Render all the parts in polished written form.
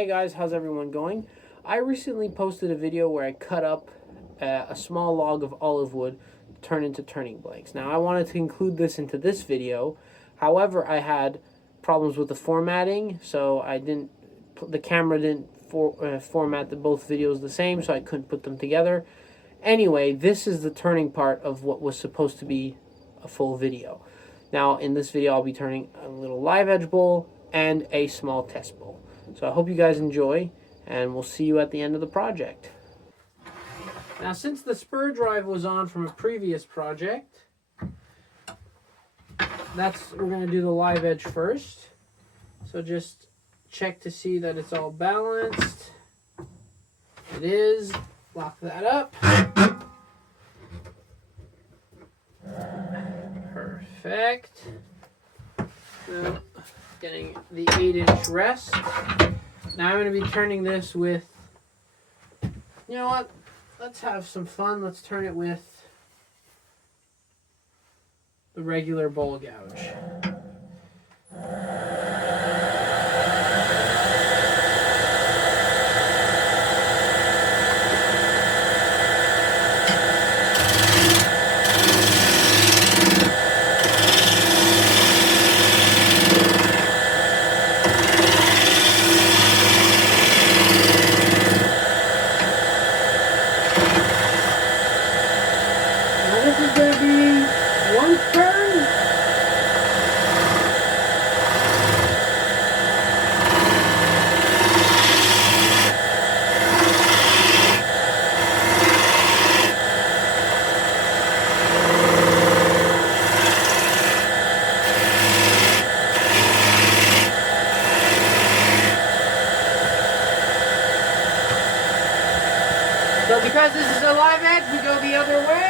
Hey guys, how's everyone going? I recently posted a video where I cut up a small log of olive wood to turn into turning blanks. Now I wanted to include this into this video, however I had problems with the formatting, so the camera didn't format both videos the same, so I couldn't put them together. Anyway, this is the turning part of what was supposed to be a full video. Now in this video I'll be turning a little live edge bowl and a small test bowl. So I hope you guys enjoy, and we'll see you at the end of the project. Now, since the spur drive was on from a previous project, we're going to do the live edge first. So just check to see that it's all balanced. It is. Lock that up. Perfect. Now, getting the 8-inch rest. Now I'm going to be turning this with, you know what, let's have some fun. Let's turn it with the regular bowl gouge. This is going to be one turn. So because this is a live edge, we go the other way.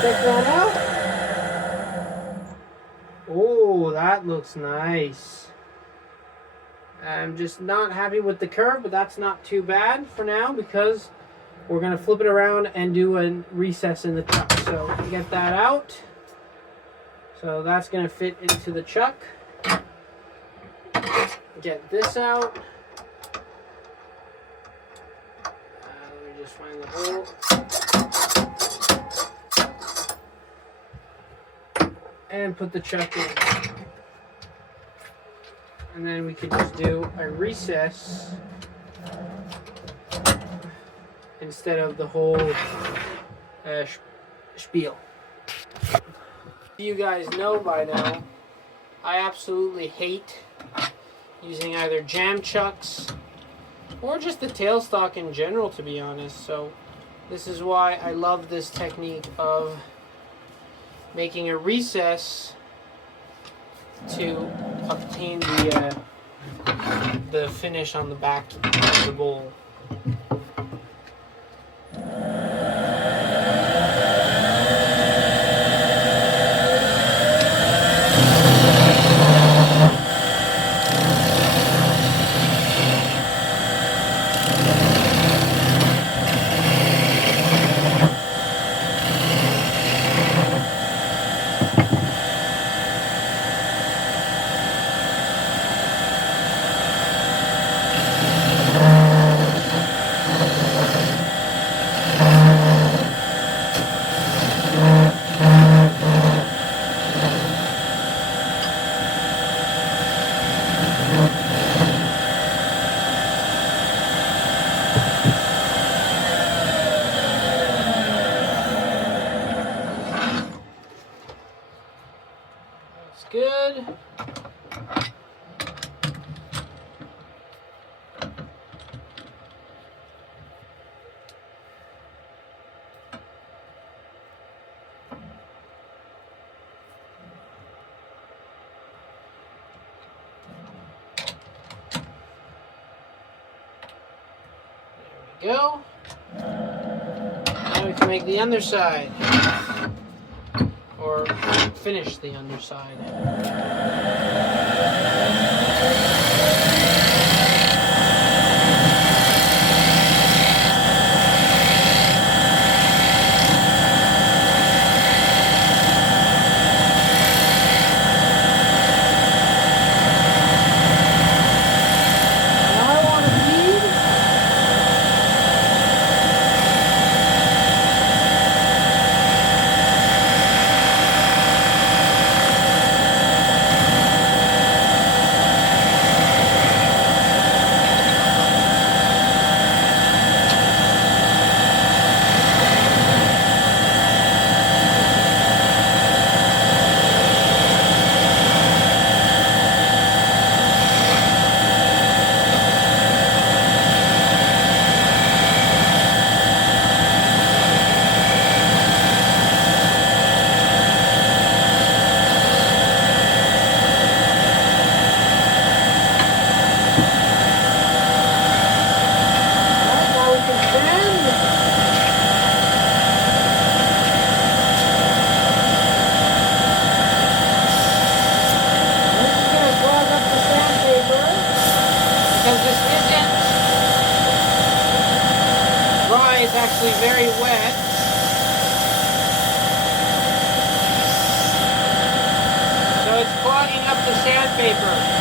Check that out. Oh, that looks nice. I'm just not happy with the curve, but that's not too bad for now because we're going to flip it around and do a recess in the chuck. So get that out. So that's going to fit into the chuck. Get this out. Let me just find the hole. And put the chuck in. And then we could just do a recess instead of the whole spiel. You guys know by now, I absolutely hate using either jam chucks or just the tailstock in general, to be honest. So this is why I love this technique of making a recess to obtain the finish on the back of the bowl. good. Go. Now we can make the underside, or finish the underside. Actually very wet. So it's clogging up the sandpaper.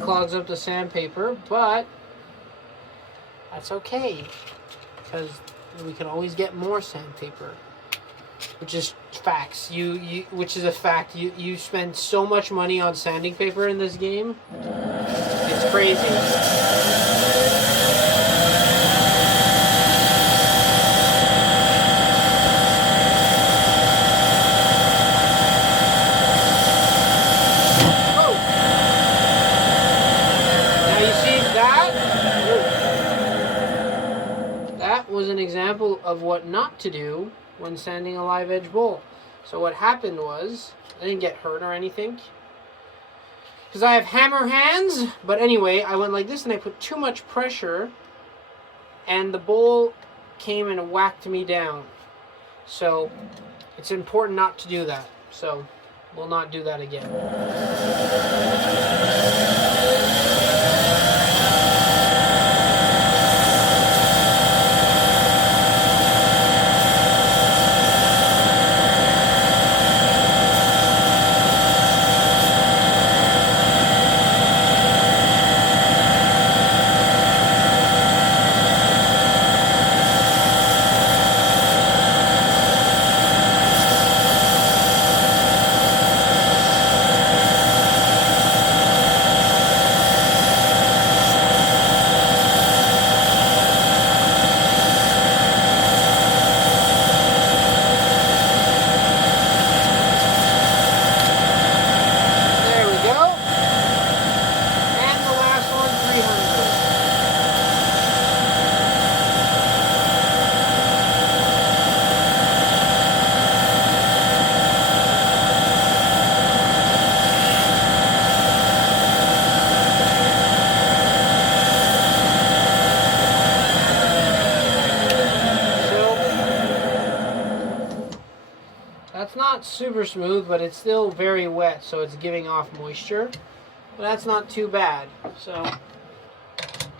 Clogs up the sandpaper, but that's okay because we can always get more sandpaper, which is facts. Which is a fact. You spend so much money on sanding paper in this game. It's crazy. Was an example of what not to do when sanding a live edge bowl. So what happened was, I didn't get hurt or anything because I have hammer hands, but anyway, I went like this and I put too much pressure and the bowl came and whacked me down. So it's important not to do that. So we'll not do that again. It's not super smooth, but it's still very wet, so it's giving off moisture. But that's not too bad. So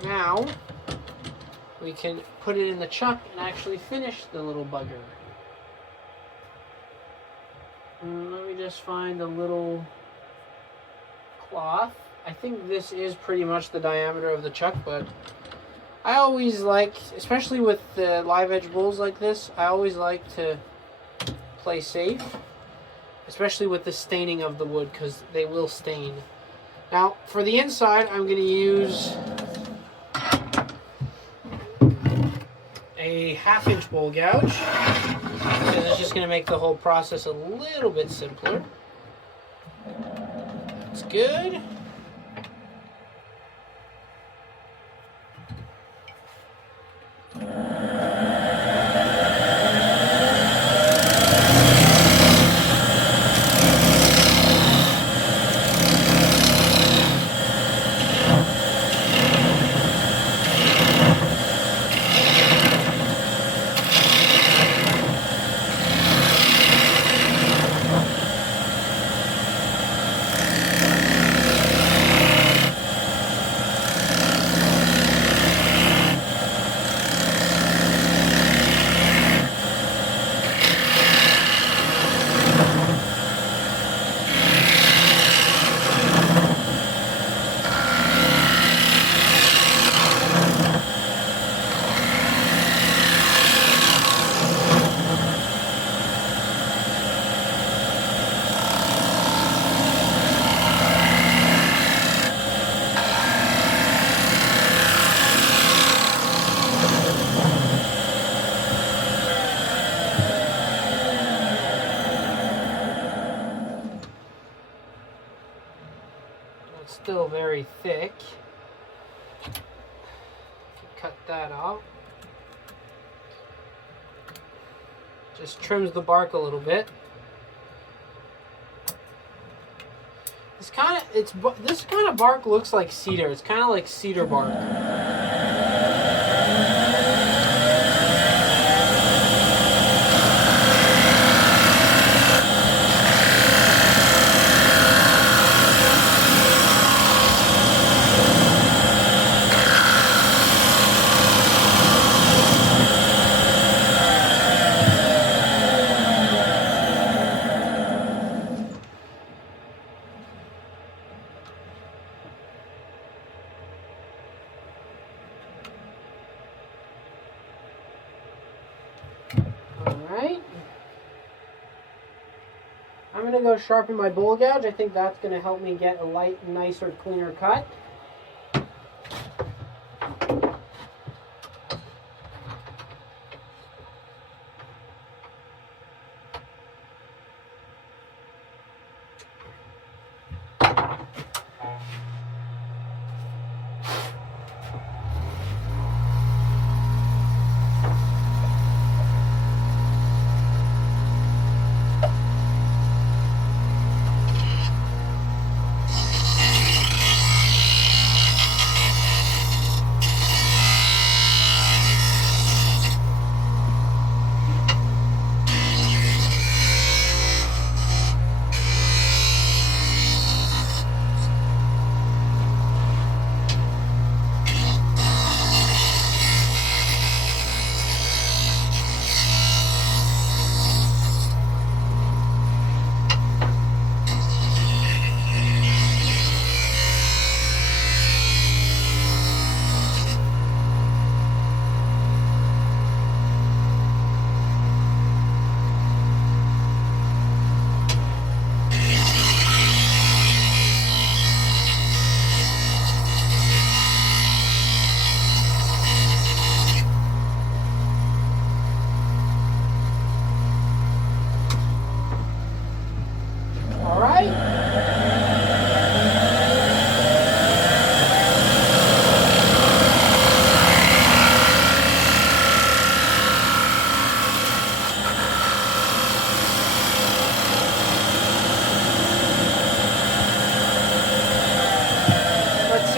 now we can put it in the chuck and actually finish the little bugger. Let me just find a little cloth. I think this is pretty much the diameter of the chuck, but I always like, especially with the live edge bowls like this, I always like to play safe, especially with the staining of the wood, because they will stain. Now, for the inside, I'm going to use a 1/2 inch bowl gouge, because it's just going to make the whole process a little bit simpler. That's good. Still very thick. Cut that off. Just trims the bark a little bit. This kind of bark looks like cedar. It's kind of like cedar bark. Alright. I'm going to go sharpen my bowl gouge. I think that's going to help me get a light, nicer, cleaner cut.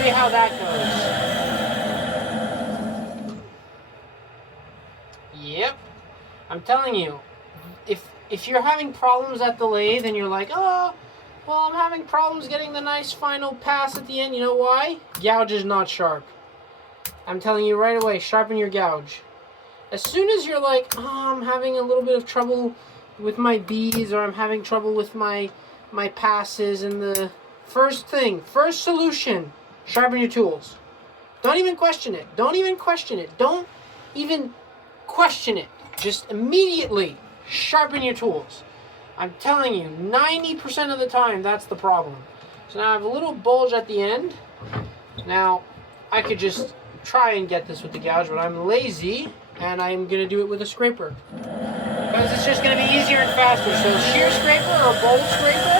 How that goes. Yep. I'm telling you, if you're having problems at the lathe and you're like, oh, Well, I'm having problems getting the nice final pass at the end. You know why? Gouge is not sharp. I'm telling you right away, sharpen your gouge. As soon as you're like, oh, I'm having a little bit of trouble with my beads, or I'm having trouble with my passes, and the first solution, sharpen your tools. Don't even question it. Don't even question it. Don't even question it. Just immediately sharpen your tools. I'm telling you, 90% of the time, that's the problem. So now I have a little bulge at the end. Now, I could just try and get this with the gouge, but I'm lazy, and I'm going to do it with a scraper. Because it's just going to be easier and faster. So shear scraper or bowl scraper.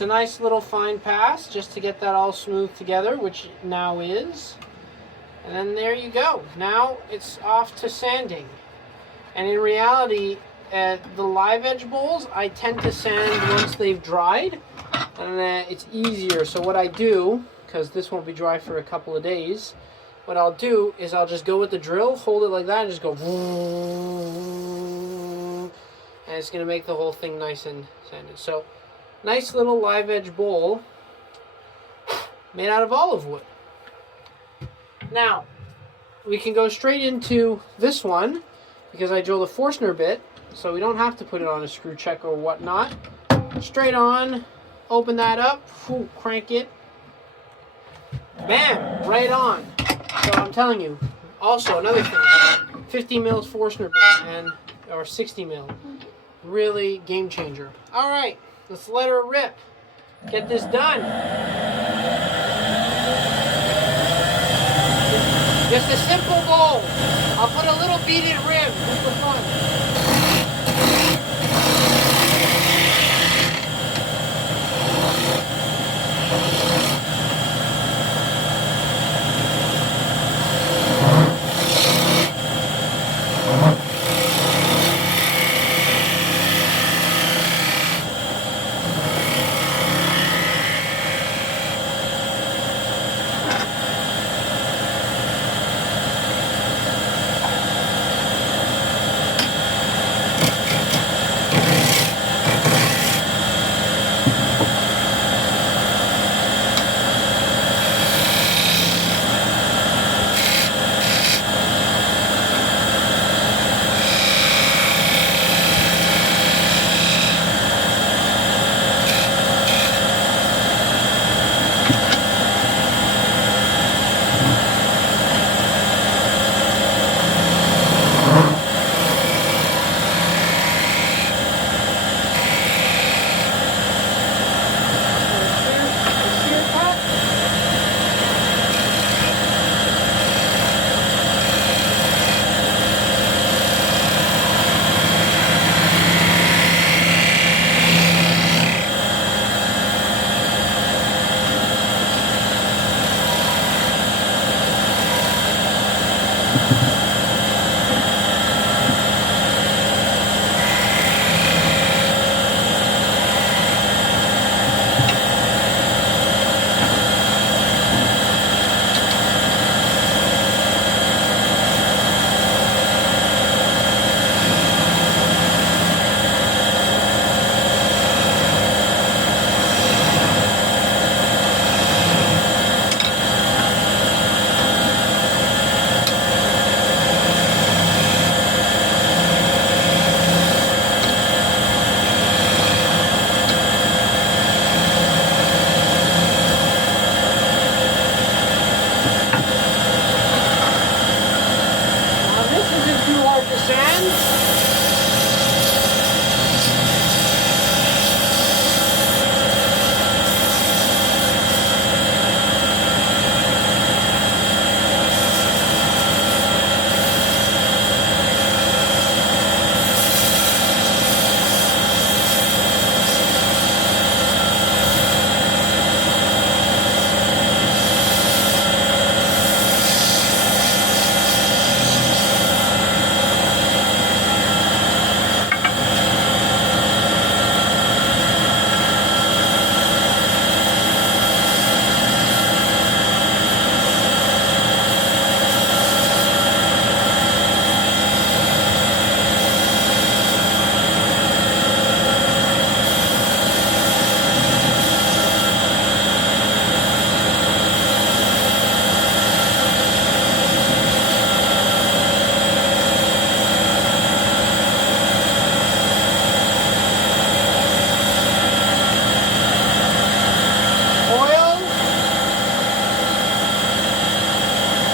A nice little fine pass just to get that all smooth together, which now is. And then there you go. Now it's off to sanding. And in reality, the live edge bowls, I tend to sand once they've dried, and it's easier. So what I do, because this won't be dry for a couple of days, what I'll do is I'll just go with the drill, hold it like that, and just go, and it's going to make the whole thing nice and sanded. So nice little live edge bowl made out of olive wood. Now, we can go straight into this one because I drilled a Forstner bit, so we don't have to put it on a screw check or whatnot. Straight on, open that up, crank it, bam, right on. So I'm telling you, also another thing, 50 mils Forstner bit, or 60 mil, really game changer. All right. Let's let her rip. Get this done. Just a simple bowl. I'll put a little beaded rim just for fun.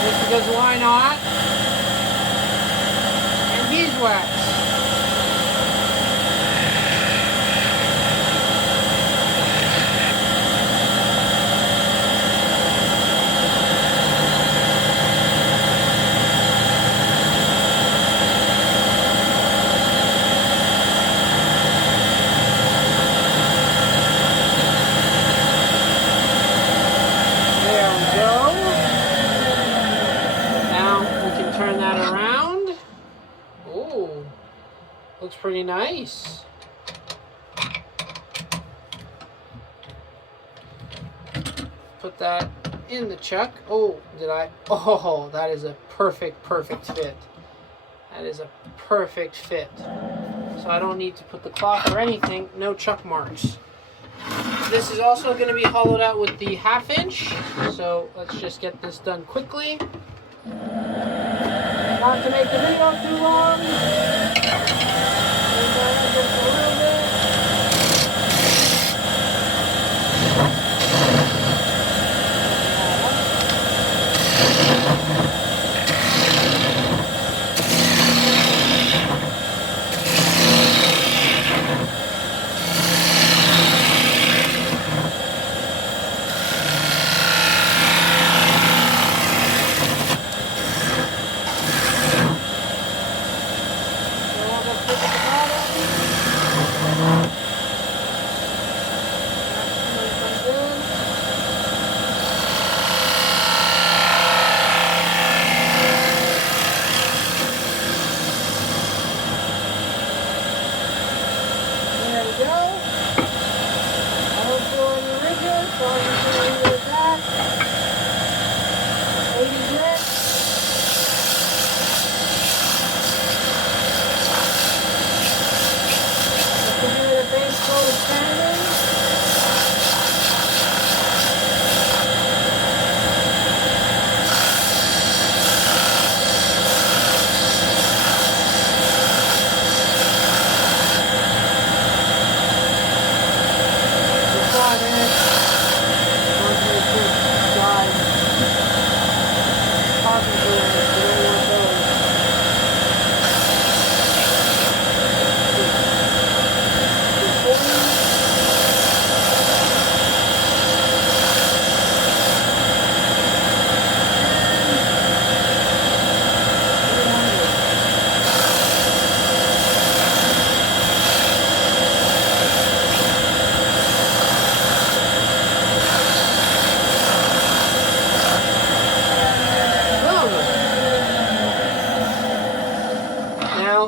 Just because why not? And beeswax. Turn that around. Ooh, looks pretty nice. Put that in the chuck. Oh, did I? Oh, that is a perfect fit. That is a perfect fit. So I don't need to put the cloth or anything. No chuck marks. This is also going to be hollowed out with the 1/2 inch. So let's just get this done quickly. Not to make the video too long. Just a little bit.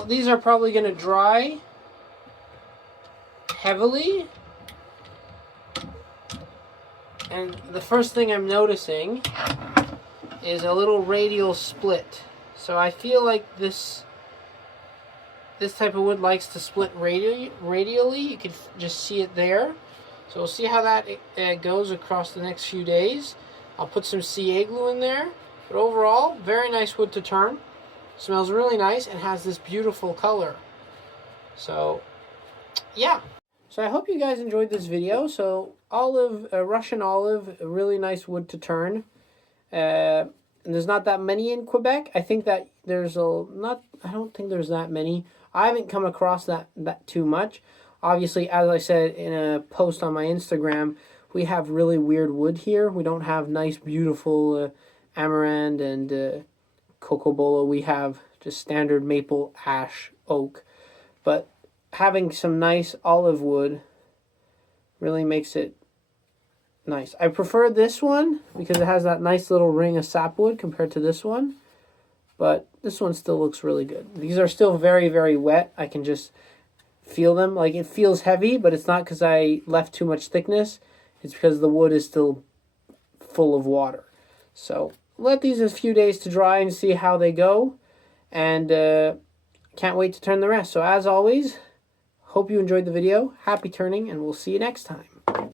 These are probably going to dry heavily. And the first thing I'm noticing is a little radial split. So I feel like this type of wood likes to split radially. You can just see it there. So we'll see how that goes across the next few days. I'll put some CA glue in there. But overall, very nice wood to turn. Smells really nice and has this beautiful color. So, yeah. So I hope you guys enjoyed this video. So Russian olive, a really nice wood to turn. And there's not that many in Quebec. I think that there's I don't think there's that many. I haven't come across that too much. Obviously, as I said in a post on my Instagram, we have really weird wood here. We don't have nice, beautiful Amaranth and Cocobolo. We have just standard maple, ash, oak. But having some nice olive wood really makes it nice. I prefer this one because it has that nice little ring of sapwood compared to this one. But this one still looks really good. These are still very, very wet. I can just feel them. Like, it feels heavy, but it's not because I left too much thickness. It's because the wood is still full of water. So let these a few days to dry and see how they go. And can't wait to turn the rest. So as always, hope you enjoyed the video. Happy turning, and we'll see you next time.